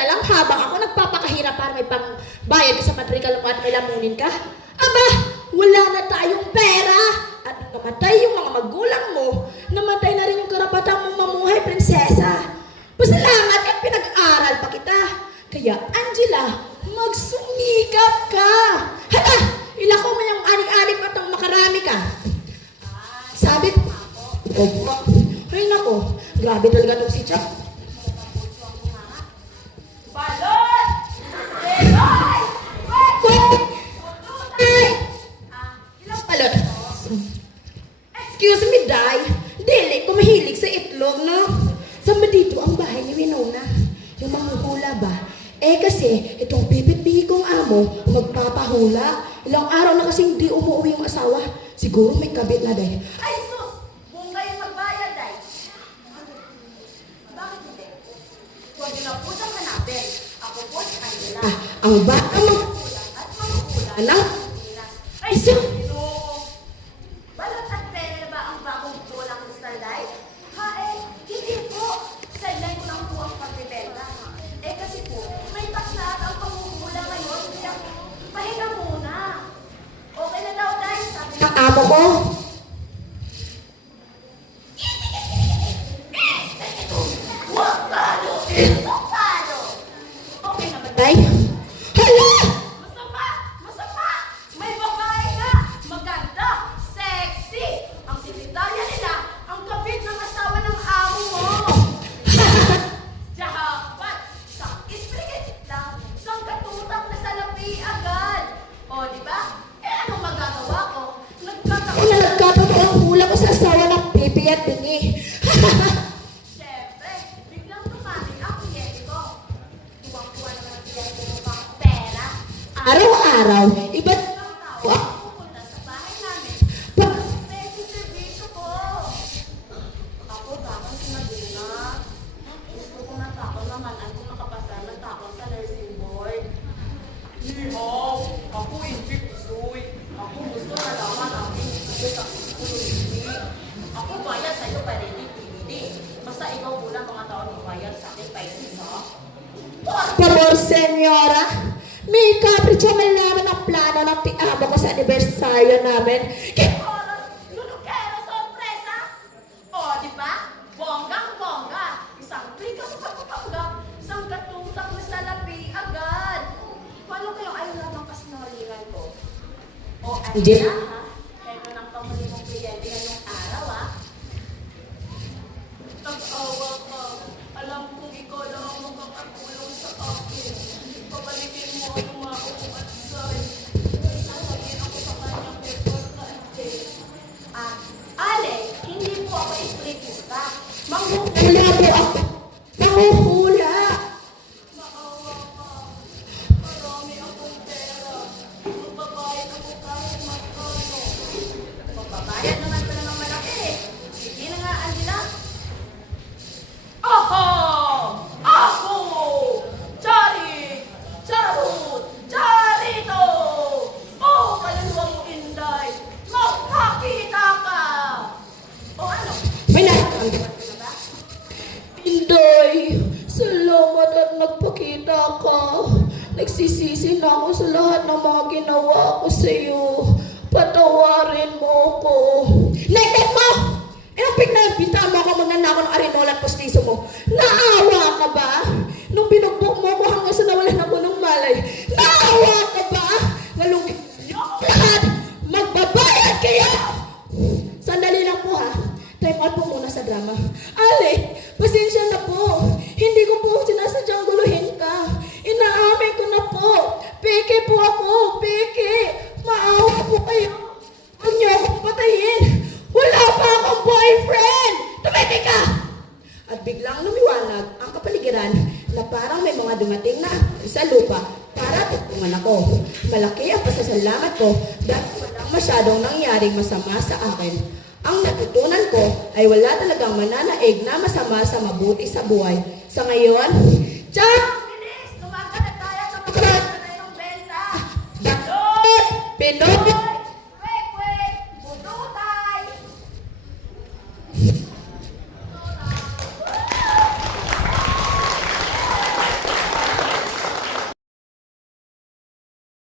na lang habang ako nagpapakahirap para may pangbayad ka sa matrikal mo at may lamunin ka? Aba, wala na tayong pera. At nung namatay yung mga magulang mo, namatay na rin yung karapatan mong mamuhay, prinsesa. Pasalamat at pinag-aral pa kita. Kaya, Angela, magsumikap ka. Hala, ilako mo yung anik-anik at ang makarami ka. Sabi ko, ay nako, grabe talaga nung si Chuck. Balot! Eloy! Ilang balot? Excuse me, Day. Dili ko mahilig sa itlog, no? Saan ba dito ang bahay ni Winona? Yung manghuhula ba? Eh kasi, itong pipit-bihi kong amo, magpapahula. Ilang araw na kasing di umuwi yung asawa. Siguro may kabit na, Day. Ay, sus! Kung kayo magbayad, ay. Bakit hindi? Huwag niyo na po siyang hanapin. Ako po si Angela. Ang bata mo. At mangkukulan. Anak? Ay, Iso? Balot at pera ba ang bagong tulang kristal, day? Ha, eh, hindi po. Sideline ko lang po ang pagbibenta. Eh, kasi po, may tax na at ang pangungula ngayon. Kaya, pahinga muna. Okay na daw, day. Sabi Ang amo ko? Huwag palo! Okay na ba, Day? Hala! Masama! Masama! May babae nga! Maganda! Sexy! Ang sekretarya nila, ang kapit ng asawa ng amo mo! Jahapat! Sang isprikit lang, sang katutak na salapi agad! O, di ba? Eh, anong magagawa ko? Nagkataon Kung nagkatotoo ang hula ko sa asawa ng pipi at bingi. Siyempre, biglang tumali ang kliyente ko. Tuwang-tuwa naman ang kliyente mo pang pera. Araw-araw, iba't Ang tao Wah. pupunta sa bahay namin. pa- Pwede servisyo ko. Ako, takon si Madina. Gusto ko natakon naman at kung nakapasa natakon sa nursing board. Ihaw! Ako hindi gustoy. Ako gusto na laman ang hindi sa psikology. Ako bayad sa'yo pa rin DVD. Basta ikaw kulang mga taon ng bayad sa akin 5 pesos, ha? Por senyora, may kapritsyo man naman ang plano ng tiamo ko sa anibersaryo namin. Oras, lunukero, sorpresa! O, di ba? Bonggang-bongga. Isang click ka sa pagpapanggap, isang katutak na salapi agad. Paano kayong ayaw lang ng kasinalingan ko? O, Angel? Angela, ha? Ito ng pamuli mong kliyente ngayong araw, ha? Tag-awa ka. Alam kong ikaw lang ang makakatulong sa akin. Pabalikin mo ang maong at sign. Sasabihin ako sa kanyang importante. Ale, hindi po ako espiritista. Hula po ako. Nanguhula. Maawa ka. Marami akong pera. Magbabayad ako kahit magkano. Magbabayad naman ko ng malaki. Sige na nga, Angela. Oho! Ako! Chari! Charot! Charito! Oh, kaluluwang mo, Inday! Magpakita ka! O ano? May na... Ano ba? Inday, salamat at nagpakita ka. Nagsisisi na ako sa lahat ng mga ginawa ko sa iyo. Patawarin mo ko. Netek mo! Anong pinagbita mo ako magnanakaw ng arinola at postiso mo? Naawa ka ba? Nung binugbog mo ko hanggang sa nawalan ako ng malay. Naawa ka ba? Nalungkit niyo ako lahat. Magbabayad kayo! Sandali lang po ha. Time out po muna sa drama. Ale, pasensya na po. Hindi ko po sinasadyang guluhin ka. Inaamin ko na po. Peke po ako. Peke. Maawa po kayo. Huwag niyo akong patayin. Wala pa akong boyfriend. Tumiti ka! At biglang lumiwanag ang kapaligiran na parang may mga dumating na sa lupa para tutungan ako. Malaki ang pasasalamat ko dahil walang masyadong nangyaring masama sa akin. Ang natutunan ko ay wala talagang mananaig na masama sa mabuti sa buhay. Sa ngayon, Chuck! Bilis! Tumaga na tayo sa pagkakasal ng benta! Pinoy! Wait! Budutay!